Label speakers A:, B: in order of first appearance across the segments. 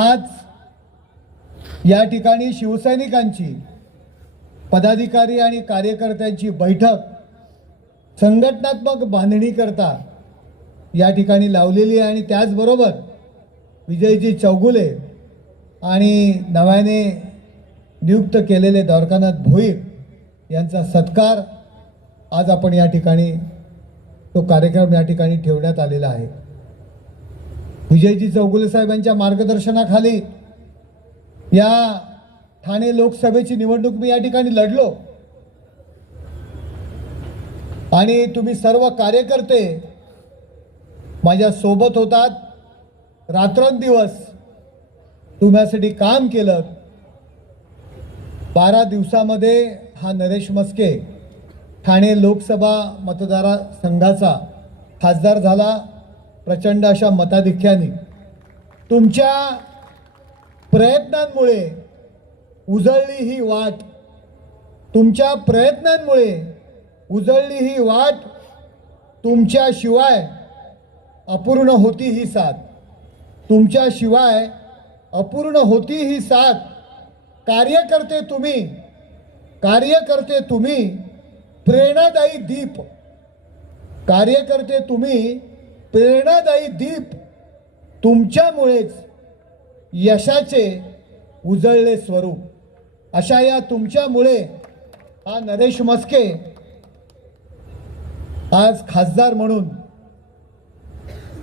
A: आज या ठिकाणी शिवसैनिकांची पदाधिकारी आणि कार्यकर्त्यांची बैठक संघटनात्मक बांधणी करता या ठिकाणी लावलेली आहे आणि त्याचबरोबर विजयजी चौगुले आणि नव्याने नियुक्त केलेले द्वारकानाथ भोईर यांचा सत्कार आज आपण या ठिकाणी तो कार्यक्रम या ठिकाणी ठेवण्यात आलेला आहे विजयजी चौगुले साहेबांच्या मार्गदर्शनाखाली या ठाणे लोकसभेची निवडणूक मी या ठिकाणी लढलो आणि तुम्ही सर्व कार्यकर्ते माझ्या सोबत होतात रात्रंदिवस तुम्हासाठी काम केलं बारा दिवसामध्ये हा नरेश मस्के ठाणे लोकसभा मतदारसंघाचा खासदार झाला प्रचंड अशा मताधिक्याने तुमच्या प्रयत्नांमुळे उजळली ही वाट तुमच्या प्रयत्नांमुळे उजळली ही वाट तुमच्याशिवाय अपूर्ण होती ही साथ तुमच्याशिवाय अपूर्ण होती ही साथ कार्यकर्ते तुम्ही कार्यकर्ते तुम्ही प्रेरणादायी दीप कार्यकर्ते तुम्ही प्रेरणादायी दीप तुमच्यामुळेच यशाचे उजळले स्वरूप अशा या तुमच्यामुळे हा नरेश मस्के आज खासदार म्हणून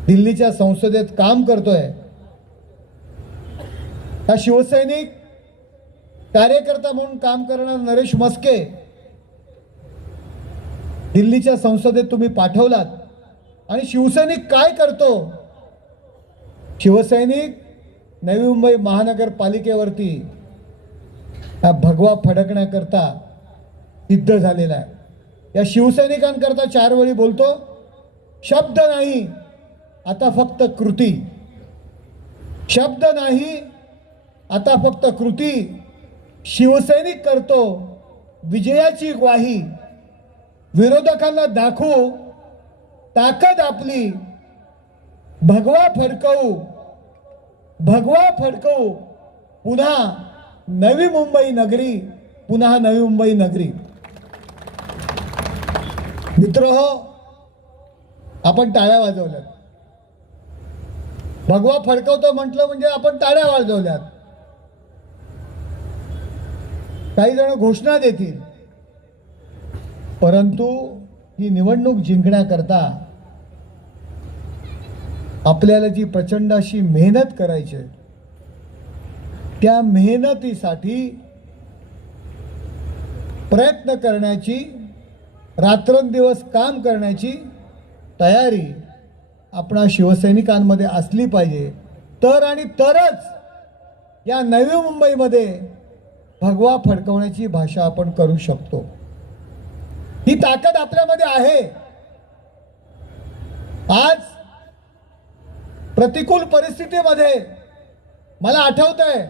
A: दिल्लीच्या संसदेत काम करतोय हा शिवसैनिक कार्यकर्ता म्हणून काम करणारा नरेश मस्के दिल्लीच्या संसदेत तुम्ही पाठवलात आणि शिवसैनिक काय करतो शिवसैनिक नवी मुंबई महानगरपालिकेवरती हा भगवा फडकण्याकरता सिद्ध झालेला आहे या शिवसैनिकांकरता चार वेळी बोलतो शब्द नाही आता फक्त कृती शब्द नाही आता फक्त कृती शिवसैनिक करतो विजयाची ग्वाही विरोधकांना दाखवू ताकद आपली भगवा फडकवू भगवा फडकवू पुन्हा नवी मुंबई नगरी पुन्हा नवी मुंबई नगरी मित्र हो आपण टाळ्या वाजवल्यात भगवा फडकवतो म्हटलं म्हणजे आपण टाळ्या वाजवल्यात काही जण घोषणा देतील परंतु ही निवडणूक जिंकण्याकरता आपल्याला जी प्रचंड अशी मेहनत करायची आहे त्या मेहनतीसाठी प्रयत्न करण्याची रात्रंदिवस काम करण्याची तयारी आपणा शिवसैनिकांमध्ये असली पाहिजे तर आणि तरच या नवी मुंबईमध्ये भगवा फडकवण्याची भाषा आपण करू शकतो ही ताकद आपल्यामध्ये आहे आज प्रतिकूल परिस्थितीमध्ये मला आठवत आहे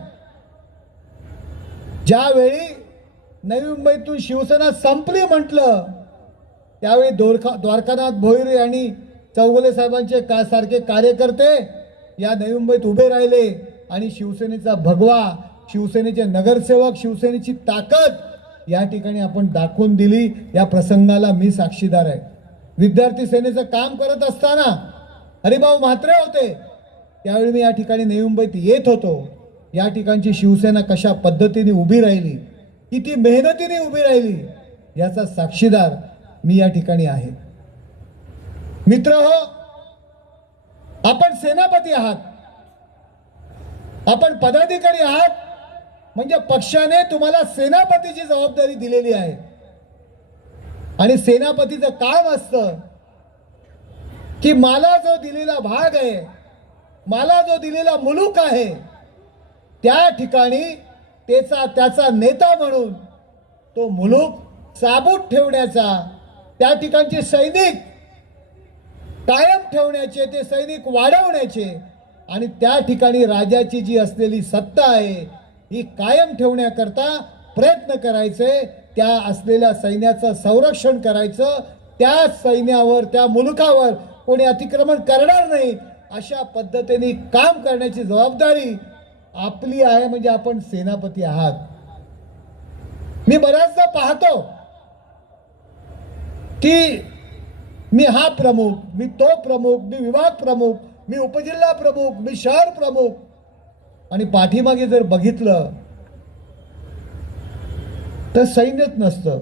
A: ज्यावेळी नवी मुंबईतून शिवसेना संपली म्हटलं त्यावेळी द्वारका द्वारकानाथ भोईर यांनी चौगुले साहेबांचे का सारखे कार्यकर्ते या नवी मुंबईत उभे राहिले आणि शिवसेनेचा भगवा शिवसेनेचे नगरसेवक शिवसेनेची ताकद या ठिकाणी आपण दाखवून दिली या प्रसंगाला मी साक्षीदार आहे विद्यार्थी सेनेचं काम करत असताना हरिभाऊ म्हात्रे होते त्यावेळी मी या ठिकाणी नवी मुंबईत येत होतो या ठिकाणची शिवसेना कशा पद्धतीने उभी राहिली किती मेहनतीने उभी राहिली याचा साक्षीदार मी या ठिकाणी आहे मित्र हो आपण सेनापती आहात आपण पदाधिकारी आहात म्हणजे पक्षाने तुम्हाला सेनापतीची जबाबदारी दिलेली आहे आणि सेनापतीचं काम असतं की मला जो दिलेला भाग आहे मला जो दिलेला मुलूक आहे त्या ठिकाणी त्याचा त्याचा नेता म्हणून तो मुलूक साबूत ठेवण्याचा त्या ठिकाणचे सैनिक कायम ठेवण्याचे ते सैनिक वाढवण्याचे आणि त्या ठिकाणी राजाची जी असलेली सत्ता आहे ही कायम ठेवण्याकरता प्रयत्न करायचे त्या असलेल्या सैन्याचं संरक्षण करायचं त्या सैन्यावर त्या मुलुखावर कोणी अतिक्रमण करणार नाही अशा पद्धतीने काम करण्याची जबाबदारी आपली आहे म्हणजे आपण सेनापती आहात मी बऱ्याचदा पाहतो की मी हा प्रमुख मी तो प्रमुख मी विभाग प्रमुख मी उपजिल्हा प्रमुख मी शहर प्रमुख आणि पाठीमागे जर बघितलं तर सैन्यच नसतं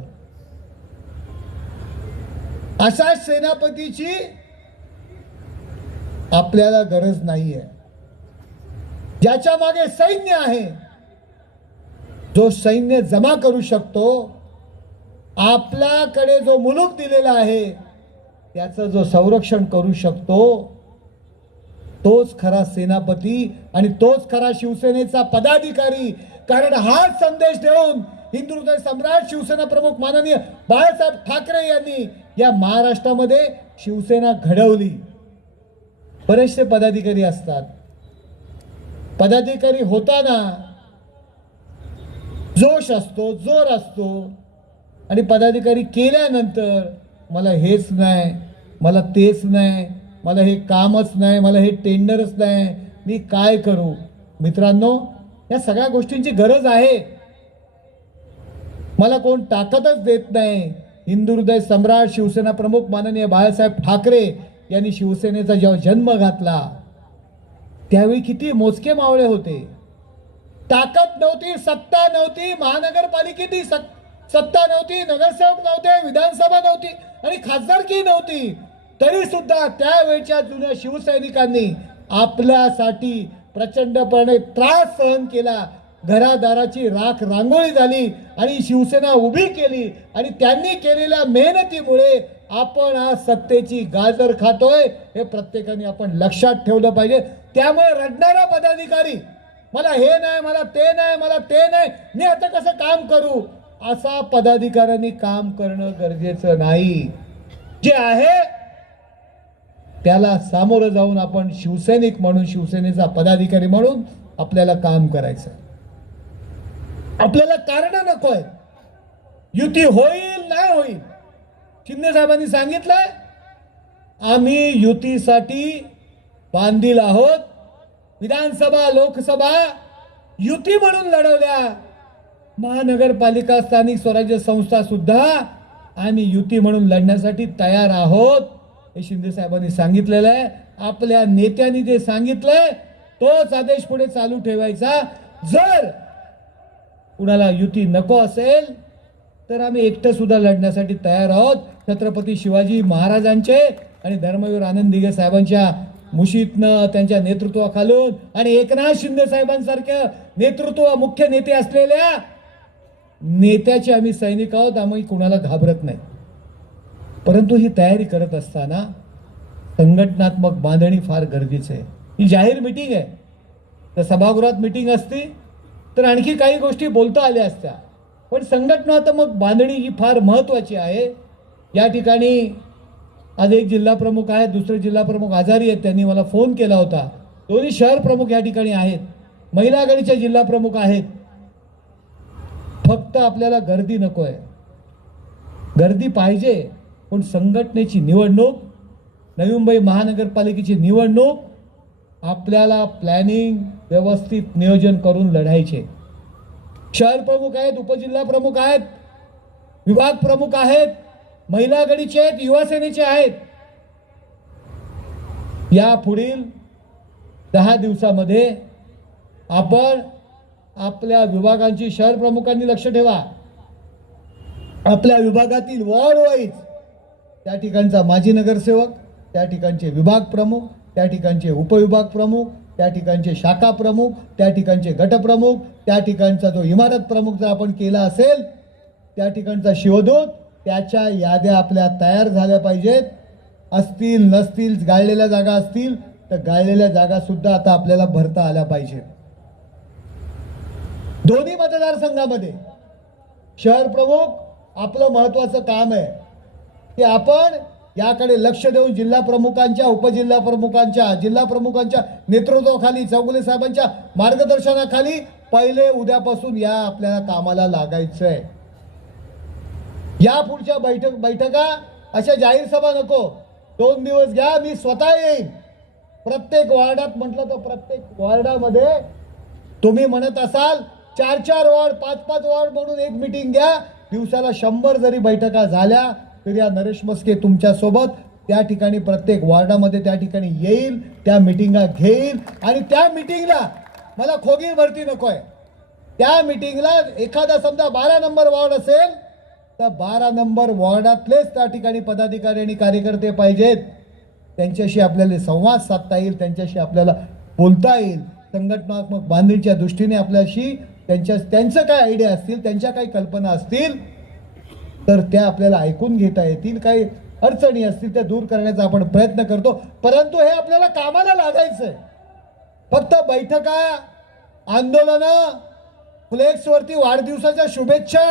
A: अशा सेनापतीची आपल्याला गरज नाही आहे ज्याच्या मागे सैन्य आहे जो सैन्य जमा करू शकतो आपल्याकडे जो मुलूक दिलेला आहे त्याचं जो संरक्षण करू शकतो तोच खरा सेनापती आणि तोच खरा शिवसेनेचा पदाधिकारी कारण हा संदेश देऊन हिंदू सम्राट शिवसेना प्रमुख माननीय बाळासाहेब ठाकरे यांनी या महाराष्ट्रामध्ये शिवसेना घडवली बरेचसे पदाधिकारी असतात पदाधिकारी होताना जोश असतो जोर असतो आणि पदाधिकारी केल्यानंतर मला हेच नाही मला तेच नाही मला हे कामच नाही मला हे टेंडरच नाही मी काय करू मित्रांनो या सगळ्या गोष्टींची गरज आहे मला कोण ताकदच देत नाही हिंदू हृदय सम्राट शिवसेना प्रमुख माननीय बाळासाहेब ठाकरे त्यांनी शिवसेनेचा जेव्हा जन्म घातला त्यावेळी किती मोजके मावळे होते ताकद नव्हती सत्ता नव्हती महानगरपालिकेची सत्ता नव्हती नगरसेवक नव्हते विधानसभा नव्हती आणि खासदारकी नव्हती तरी सुद्धा त्यावेळच्या जुन्या शिवसैनिकांनी आपल्यासाठी प्रचंडपणे त्रास सहन केला घरादाराची राख रांगोळी झाली आणि शिवसेना उभी केली आणि त्यांनी केलेल्या मेहनतीमुळे आपण आज सत्तेची गाजर खातोय हे प्रत्येकाने आपण लक्षात ठेवलं पाहिजे त्यामुळे रडणारा पदाधिकारी मला हे नाही मला ते नाही मला ते नाही मी आता कसं काम करू असा पदाधिकाऱ्यांनी काम करणं गरजेचं नाही जे आहे त्याला सामोरं जाऊन आपण शिवसैनिक म्हणून शिवसेनेचा पदाधिकारी म्हणून आपल्याला काम करायचं आपल्याला कारण नको आहे युती होईल नाही होईल शिंदे साहेबांनी सांगितलंय आम्ही युतीसाठी बांधील आहोत विधानसभा लोकसभा युती म्हणून लढवल्या महानगरपालिका स्थानिक स्वराज्य संस्था सुद्धा आम्ही युती म्हणून लढण्यासाठी तयार आहोत हे शिंदे साहेबांनी सांगितलेलं आहे आपल्या नेत्यांनी जे सांगितलंय तोच आदेश पुढे चालू ठेवायचा जर कुणाला युती नको असेल तर आम्ही एकटं सुद्धा लढण्यासाठी तयार आहोत छत्रपती शिवाजी महाराजांचे आणि धर्मवीर आनंद दिघे साहेबांच्या मुशीतनं त्यांच्या नेतृत्वाखालून आणि एकनाथ शिंदे साहेबांसारख्या नेतृत्व मुख्य नेते असलेल्या नेत्याचे आम्ही सैनिक आहोत आम्ही कुणाला घाबरत नाही परंतु ही तयारी करत असताना संघटनात्मक बांधणी फार गरजेची आहे ही जाहीर मिटिंग आहे तर सभागृहात मिटिंग असती तर आणखी काही गोष्टी बोलता आल्या असत्या पण संघटनात्मक बांधणी ही फार महत्त्वाची आहे या ठिकाणी आज एक जिल्हा प्रमुख आहे दुसरे जिल्हा प्रमुख आजारी आहेत त्यांनी मला फोन केला होता दोन्ही शहर प्रमुख या ठिकाणी आहेत महिला आघाडीच्या जिल्हा प्रमुख आहेत फक्त आपल्याला गर्दी नको आहे गर्दी पाहिजे पण संघटनेची निवडणूक नवी मुंबई महानगरपालिकेची निवडणूक आपल्याला प्लॅनिंग व्यवस्थित नियोजन करून लढायचे शहर प्रमुख आहेत उपजिल्हा प्रमुख आहेत विभाग प्रमुख आहेत महिला आघाडीचे आहेत युवा सेनेचे आहेत या पुढील दहा दिवसामध्ये आपण आपल्या विभागांची शहर प्रमुखांनी लक्ष ठेवा आपल्या विभागातील वॉर्ड वाईज त्या ठिकाणचा माजी नगरसेवक त्या ठिकाणचे विभाग प्रमुख त्या ठिकाणचे उपविभाग प्रमुख त्या ठिकाणचे शाखा प्रमुख त्या ठिकाणचे गटप्रमुख त्या ठिकाणचा जो इमारत प्रमुख जर आपण केला असेल त्या ठिकाणचा शिवदूत त्याच्या याद्या आपल्या तयार झाल्या पाहिजेत असतील नसतील गाळलेल्या जागा असतील तर गाळलेल्या जागा सुद्धा आता आपल्याला भरता आल्या पाहिजेत दोन्ही मतदारसंघामध्ये शहर प्रमुख आपलं महत्वाचं काम आहे की आपण याकडे लक्ष देऊन जिल्हा प्रमुखांच्या उपजिल्हा प्रमुखांच्या जिल्हा प्रमुखांच्या नेतृत्वाखाली चौगुले साहेबांच्या मार्गदर्शनाखाली पहिले उद्यापासून या आपल्याला कामाला लागायचं आहे या पुढच्या बैठक बैठका अशा जाहीर सभा नको दोन दिवस घ्या मी स्वतः येईन प्रत्येक वॉर्डात म्हटलं तर प्रत्येक वॉर्डामध्ये तुम्ही म्हणत असाल चार चार वॉर्ड पाच पाच वॉर्ड म्हणून एक मिटिंग घ्या दिवसाला शंभर जरी बैठका झाल्या तरी या नरेश मस्के तुमच्यासोबत त्या ठिकाणी प्रत्येक वॉर्डामध्ये त्या ठिकाणी येईल त्या मिटिंगा घेईल आणि त्या मिटिंगला मला खोगी भरती नको आहे त्या मिटिंगला एखादा समजा बारा नंबर वॉर्ड असेल तर बारा नंबर वॉर्डातलेच त्या ठिकाणी पदाधिकारी आणि कार्यकर्ते पाहिजेत त्यांच्याशी आपल्याला संवाद साधता येईल त्यांच्याशी आपल्याला बोलता येईल संघटनात्मक बांधणीच्या दृष्टीने आपल्याशी त्यांच्या त्यांचं काय आयडिया असतील त्यांच्या काही कल्पना असतील तर त्या आपल्याला ऐकून घेता येतील काही अडचणी असतील त्या दूर करण्याचा आपण प्रयत्न करतो परंतु हे आपल्याला कामाला लागायचं आहे फक्त बैठका आंदोलनं फ्लेक्सवरती वाढदिवसाच्या शुभेच्छा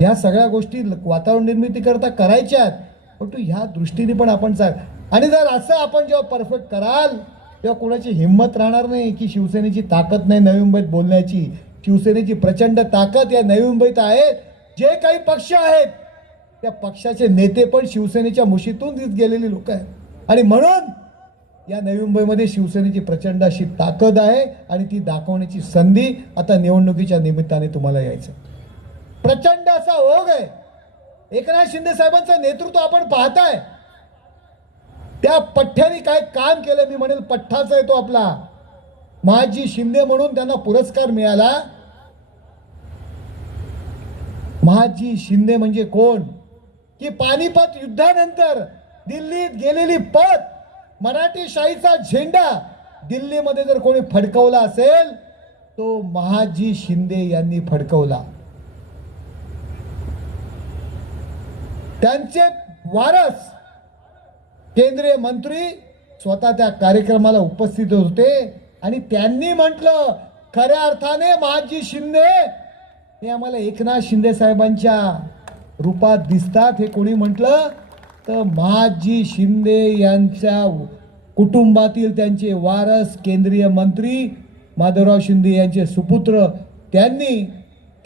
A: ह्या सगळ्या गोष्टी वातावरण निर्मिती करता करायच्यात परंतु ह्या दृष्टीने पण आपण चाल आणि जर असं आपण जेव्हा परफेक्ट कराल तेव्हा कोणाची हिंमत राहणार नाही की शिवसेनेची ताकद नाही नवी मुंबईत बोलण्याची शिवसेनेची प्रचंड ताकद या नवी मुंबईत आहे जे काही पक्ष आहेत त्या पक्षाचे नेते पण शिवसेनेच्या मुशीतून गेलेली लोक आहेत आणि म्हणून या नवी मुंबईमध्ये शिवसेनेची प्रचंड अशी ताकद आहे आणि ती दाखवण्याची संधी आता निवडणुकीच्या निमित्ताने तुम्हाला यायचं प्रचंड असा ओघ आहे एकनाथ शिंदे साहेबांचं नेतृत्व आपण पाहताय त्या पठ्ठ्याने काय काम केलं मी म्हणेल पठ्ठाचा आहे तो आपला महाजी शिंदे म्हणून त्यांना पुरस्कार मिळाला महाजी शिंदे म्हणजे कोण की पानिपत युद्धानंतर दिल्लीत गेलेली पत मराठी शाहीचा झेंडा दिल्लीमध्ये जर कोणी फडकवला असेल तो महाजी शिंदे यांनी फडकवला त्यांचे वारस केंद्रीय मंत्री स्वतः त्या कार्यक्रमाला उपस्थित होते आणि त्यांनी म्हटलं खऱ्या अर्थाने महाजी शिंदे हे आम्हाला एकनाथ शिंदे साहेबांच्या रूपात दिसतात हे कोणी म्हटलं तर माजी शिंदे यांच्या कुटुंबातील त्यांचे वारस केंद्रीय मंत्री माधवराव शिंदे यांचे सुपुत्र त्यांनी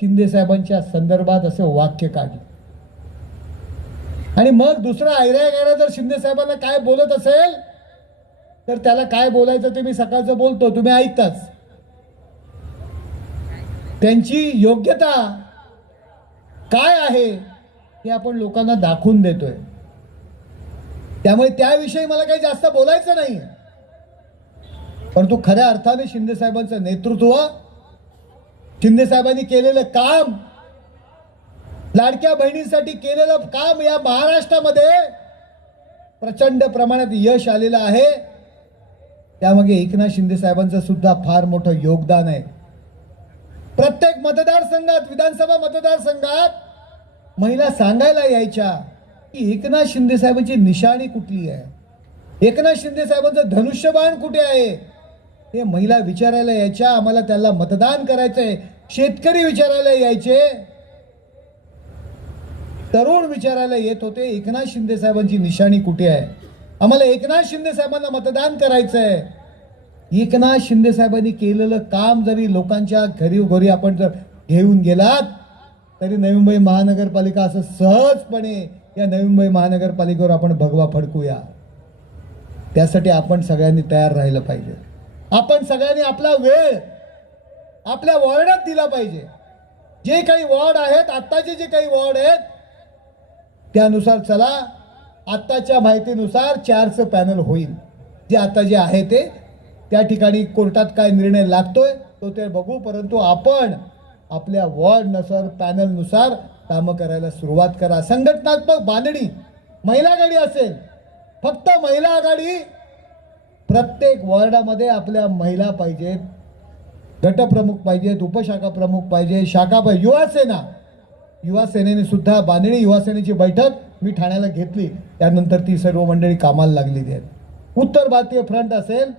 A: शिंदेसाहेबांच्या संदर्भात असं वाक्य काढले आणि मग दुसरा आयऱ्या गायऱ्या जर शिंदेसाहेबांना काय बोलत असेल तर त्याला काय बोलायचं ते मी सकाळचं बोलतो तुम्ही ऐकताच त्यांची योग्यता काय आहे हे आपण लोकांना दाखवून देतोय त्यामुळे त्याविषयी मला काही जास्त बोलायचं नाही परंतु खऱ्या अर्थाने शिंदे साहेबांचं नेतृत्व शिंदे साहेबांनी केलेलं काम लाडक्या बहिणींसाठी केलेलं काम या महाराष्ट्रामध्ये प्रचंड प्रमाणात यश आलेलं आहे त्यामागे एकनाथ शिंदे साहेबांचं सुद्धा फार मोठं योगदान आहे प्रत्येक मतदारसंघात विधानसभा मतदारसंघात महिला सांगायला यायच्या एकनाथ शिंदे साहेबांची निशाणी कुठली आहे एकनाथ शिंदे साहेबांचं धनुष्यबाण कुठे आहे हे महिला विचारायला यायच्या आम्हाला त्याला मतदान करायचंय शेतकरी विचारायला यायचे तरुण विचारायला येत होते एकनाथ शिंदे साहेबांची निशाणी कुठे आहे आम्हाला एकनाथ शिंदे साहेबांना मतदान करायचं आहे एकनाथ शिंदे साहेबांनी केलेलं काम जरी लोकांच्या घरी घरी आपण जर घेऊन गेलात तरी नवी मुंबई महानगरपालिका असं सहजपणे या नवी मुंबई महानगरपालिकेवर आपण भगवा फडकूया त्यासाठी आपण सगळ्यांनी तयार राहिलं पाहिजे आपण सगळ्यांनी आपला वेळ आपल्या वॉर्डात दिला पाहिजे जे काही वॉर्ड आहेत आत्ताचे जे काही वॉर्ड आहेत त्यानुसार चला आत्ताच्या माहितीनुसार चारचं पॅनल होईल जे आता जे आहे ते त्या ठिकाणी कोर्टात काय निर्णय लागतोय तो ते बघू परंतु आपण आपल्या वॉर्डनुसार पॅनलनुसार कामं करायला सुरुवात करा संघटनात्मक बांधणी महिला आघाडी असेल फक्त महिला आघाडी प्रत्येक वॉर्डामध्ये आपल्या महिला पाहिजेत गटप्रमुख पाहिजेत उपशाखा प्रमुख पाहिजे शाखा पाहिजे युवासेना सेनेने सुद्धा बांधणी युवासेनेची बैठक मी ठाण्याला घेतली त्यानंतर ती सर्व मंडळी कामाला लागली आहेत उत्तर भारतीय फ्रंट असेल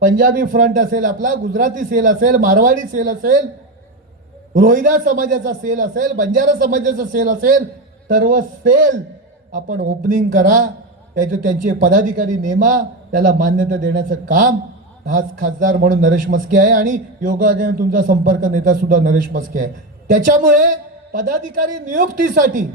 A: पंजाबी फ्रंट असेल आपला गुजराती सेल असेल मारवाडी सेल असेल रोहिदा समाजाचा सेल असेल बंजारा समाजाचा सेल असेल सर्व सेल आपण ओपनिंग करा त्याचे त्यांचे पदाधिकारी नेमा त्याला मान्यता देण्याचं काम हाच खासदार म्हणून नरेश मस्के आहे आणि योगायोगाने तुमचा संपर्क नेता सुद्धा नरेश मस्के आहे त्याच्यामुळे पदाधिकारी नियुक्तीसाठी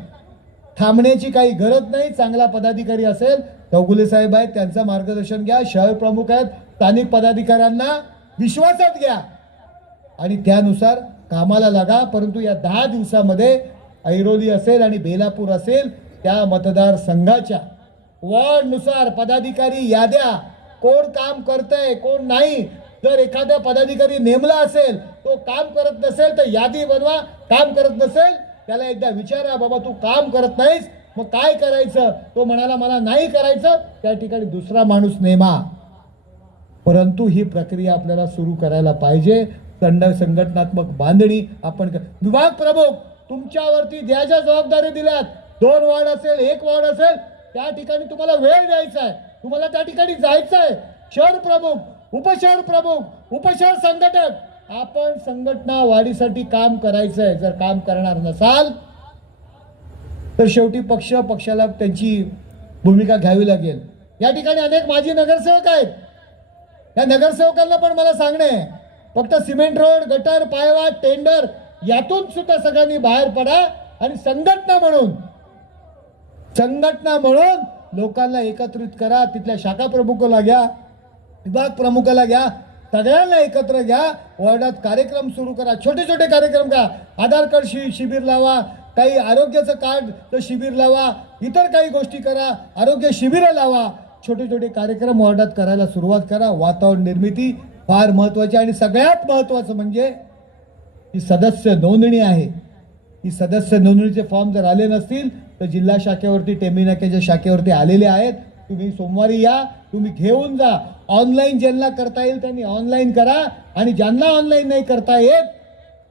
A: थांबण्याची काही गरज नाही चांगला पदाधिकारी असेल चौगुले साहेब आहेत त्यांचं मार्गदर्शन घ्या शहर प्रमुख आहेत स्थानिक पदाधिकाऱ्यांना विश्वासात घ्या आणि त्यानुसार कामाला लागा परंतु या दहा दिवसामध्ये ऐरोली असेल आणि बेलापूर असेल त्या मतदारसंघाच्या वॉर्डनुसार पदाधिकारी याद्या कोण काम आहे कोण नाही जर एखादा पदाधिकारी नेमला असेल तो काम करत नसेल तर यादी बनवा काम करत नसेल त्याला एकदा विचारा बाबा तू काम करत नाहीस मग काय करायचं तो म्हणाला मला नाही करायचं त्या ठिकाणी दुसरा माणूस नेमा परंतु ही प्रक्रिया आपल्याला सुरू करायला पाहिजे दंड संघटनात्मक बांधणी आपण विभाग प्रमुख तुमच्यावरती ज्या ज्या जबाबदारी दिल्यात दोन वॉर्ड असेल एक वॉर्ड असेल त्या ठिकाणी तुम्हाला वेळ द्यायचा आहे तुम्हाला त्या ठिकाणी जायचं आहे शहर प्रमुख उपशहर प्रमुख उपशहर संघटक आपण संघटना वाढीसाठी काम करायचं आहे जर काम करणार नसाल तर शेवटी पक्ष पक्षाला त्यांची भूमिका घ्यावी लागेल या ठिकाणी अनेक माजी नगरसेवक आहेत या नगरसेवकांना पण मला सांगणे फक्त सिमेंट रोड गटर पायवा टेंडर यातून सुद्धा सगळ्यांनी बाहेर पडा आणि संघटना म्हणून संघटना म्हणून लोकांना एकत्रित करा तिथल्या शाखा प्रमुखाला घ्या विभाग प्रमुखाला घ्या सगळ्यांना एकत्र घ्या वॉर्डात कार्यक्रम सुरू करा छोटे छोटे कार्यक्रम करा आधार कार्ड शि शिबिर लावा काही आरोग्याचं कार्ड शिबिर लावा इतर काही गोष्टी करा आरोग्य शिबिरं लावा छोटे छोटे कार्यक्रम वॉर्डात करायला सुरुवात करा वातावरण निर्मिती फार महत्वाचे आणि सगळ्यात महत्वाचं म्हणजे ही सदस्य नोंदणी आहे ही सदस्य नोंदणीचे फॉर्म जर आले नसतील तर जिल्हा शाखेवरती टेमिनाक्याच्या शाखेवरती आलेले आहेत तुम्ही सोमवारी या तुम्ही घेऊन जा ऑनलाईन ज्यांना करता येईल त्यांनी ऑनलाईन करा आणि ज्यांना ऑनलाईन नाही करता येत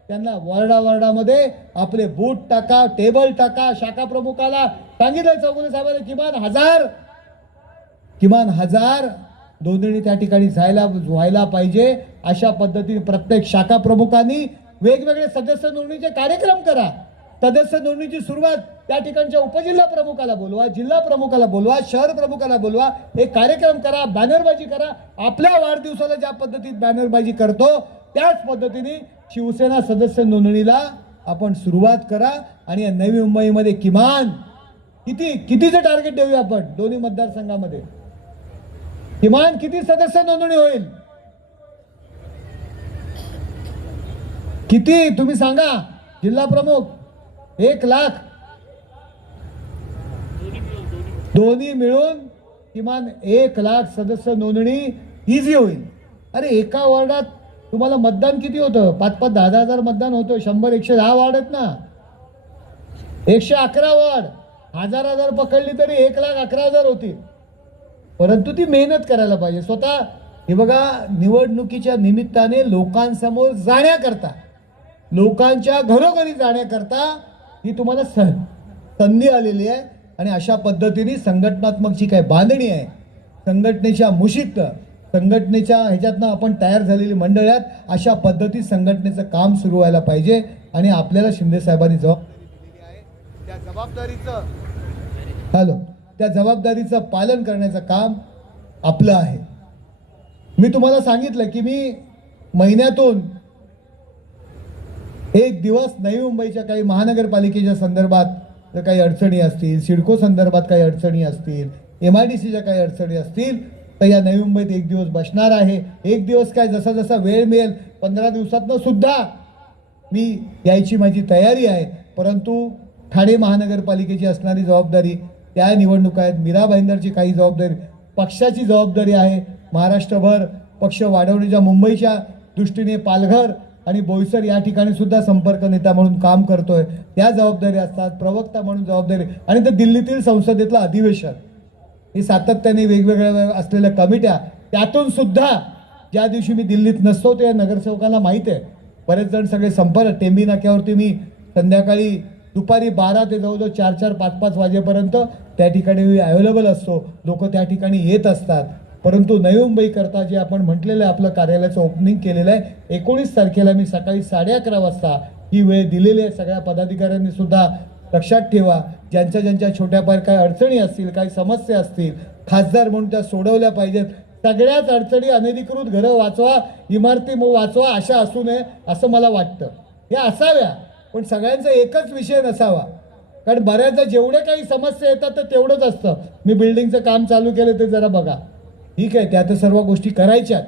A: त्यांना वॉर्डा वॉर्डामध्ये आपले बूट टाका टेबल टाका शाखा प्रमुखाला सांगितलं चौगुले साहेबांना किमान हजार किमान हजार नोंदणी त्या ठिकाणी जायला व्हायला पाहिजे अशा पद्धतीने प्रत्येक शाखा प्रमुखांनी वेगवेगळे सदस्य नोंदणीचे कार्यक्रम करा सदस्य नोंदणीची सुरुवात त्या ठिकाणच्या उपजिल्हा प्रमुखाला बोलवा जिल्हा प्रमुखाला बोलवा शहर प्रमुखाला बोलवा हे कार्यक्रम करा बॅनरबाजी करा आपल्या वाढदिवसाला ज्या पद्धतीत बॅनरबाजी करतो त्याच पद्धतीने शिवसेना सदस्य नोंदणीला आपण सुरुवात करा आणि या नवी मुंबईमध्ये किमान किती कितीचं टार्गेट देऊया आपण दोन्ही मतदारसंघामध्ये किमान किती सदस्य नोंदणी होईल किती तुम्ही सांगा जिल्हा प्रमुख एक लाख दोन्ही मिळून किमान एक लाख सदस्य नोंदणी इझी होईल अरे एका वॉर्डात तुम्हाला मतदान किती होतं पाच पाच दहा दहा हजार मतदान होतं शंभर एकशे दहा वॉर्ड आहेत ना एकशे अकरा वॉर्ड हजार हजार पकडली तरी एक लाख अकरा हजार होतील परंतु ती मेहनत करायला पाहिजे स्वतः हे बघा निवडणुकीच्या निमित्ताने लोकांसमोर जाण्याकरता लोकांच्या घरोघरी जाण्याकरता ही तुम्हाला संधी आलेली आहे आणि अशा पद्धतीने संघटनात्मक जी काही बांधणी आहे संघटनेच्या मुशीत संघटनेच्या ह्याच्यातनं आपण तयार झालेली आहेत अशा पद्धती संघटनेचं काम सुरू व्हायला पाहिजे आणि आपल्याला शिंदे साहेबांनी जबाबदारी त्या जबाबदारीचं हॅलो त्या जबाबदारीचं पालन करण्याचं काम आपलं आहे मी तुम्हाला सांगितलं की मी महिन्यातून एक दिवस नवी मुंबईच्या काही महानगरपालिकेच्या संदर्भात जर काही अडचणी असतील सिडको संदर्भात काही अडचणी असतील एम आय डी सीच्या काही अडचणी असतील तर या नवी मुंबईत एक दिवस बसणार आहे एक दिवस काय जसा जसा वेळ मिळेल पंधरा दिवसातनं सुद्धा मी यायची माझी तयारी आहे परंतु ठाणे महानगरपालिकेची असणारी जबाबदारी त्या निवडणुका आहेत मीरा भाईंदरची काही जबाबदारी पक्षाची जबाबदारी आहे महाराष्ट्रभर पक्ष वाढवण्याच्या मुंबईच्या दृष्टीने पालघर आणि बोईसर या ठिकाणी सुद्धा संपर्क नेता म्हणून काम करतोय त्या जबाबदारी असतात प्रवक्ता म्हणून जबाबदारी आणि ते दिल्लीतील संसदेतलं अधिवेशन हे सातत्याने वेगवेगळ्या असलेल्या कमिट्या त्यातून सुद्धा ज्या दिवशी मी दिल्लीत नसतो ते नगरसेवकांना माहीत आहे बरेच जण सगळे संपर्क टेंबी नाक्यावरती मी संध्याकाळी दुपारी बारा ते जवळजवळ चार चार पाच पाच वाजेपर्यंत त्या ठिकाणी अवेलेबल असतो लोक त्या ठिकाणी येत असतात परंतु नवी मुंबईकरता जे आपण म्हटलेलं आहे आपलं कार्यालयाचं ओपनिंग केलेलं आहे एकोणीस तारखेला मी सकाळी साडे अकरा वाजता ही वेळ दिलेली आहे सगळ्या पदाधिकाऱ्यांनी सुद्धा लक्षात ठेवा ज्यांच्या ज्यांच्या छोट्याफार काही अडचणी असतील काही समस्या असतील खासदार म्हणून त्या सोडवल्या पाहिजेत सगळ्याच अडचणी अनधिकृत घरं वाचवा इमारती वाचवा अशा असू नये असं मला वाटतं या असाव्या पण सगळ्यांचा एकच विषय नसावा कारण बऱ्याचदा जेवढ्या काही समस्या येतात तर तेवढंच असतं मी बिल्डिंगचं काम चालू केलं ते जरा बघा ठीक आहे त्या तर सर्व गोष्टी करायच्यात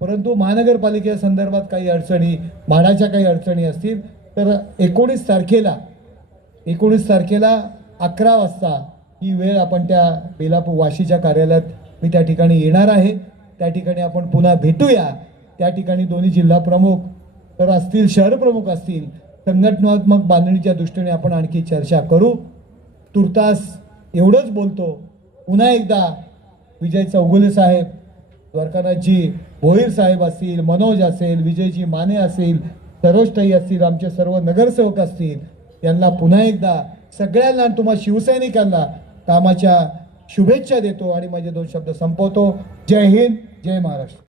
A: परंतु महानगरपालिकेच्या संदर्भात काही अडचणी म्हाडाच्या काही अडचणी असतील तर एकोणीस तारखेला एकोणीस तारखेला अकरा वाजता ही वेळ आपण त्या बेलापूर वाशीच्या कार्यालयात मी त्या ठिकाणी येणार आहे त्या ठिकाणी आपण पुन्हा भेटूया त्या ठिकाणी दोन्ही जिल्हा प्रमुख तर असतील शहर प्रमुख असतील संघटनात्मक बांधणीच्या दृष्टीने आपण आणखी चर्चा करू तुर्तास एवढंच बोलतो पुन्हा एकदा विजय चौगुले साहेब द्वारकानाथजी भोईर साहेब असतील मनोज असेल विजयजी माने असेल सरोजताई असतील आमचे सर्व नगरसेवक असतील यांना पुन्हा एकदा सगळ्यांना तुम्हा शिवसैनिकांना कामाच्या शुभेच्छा देतो आणि माझे दोन शब्द संपवतो जय हिंद जय महाराष्ट्र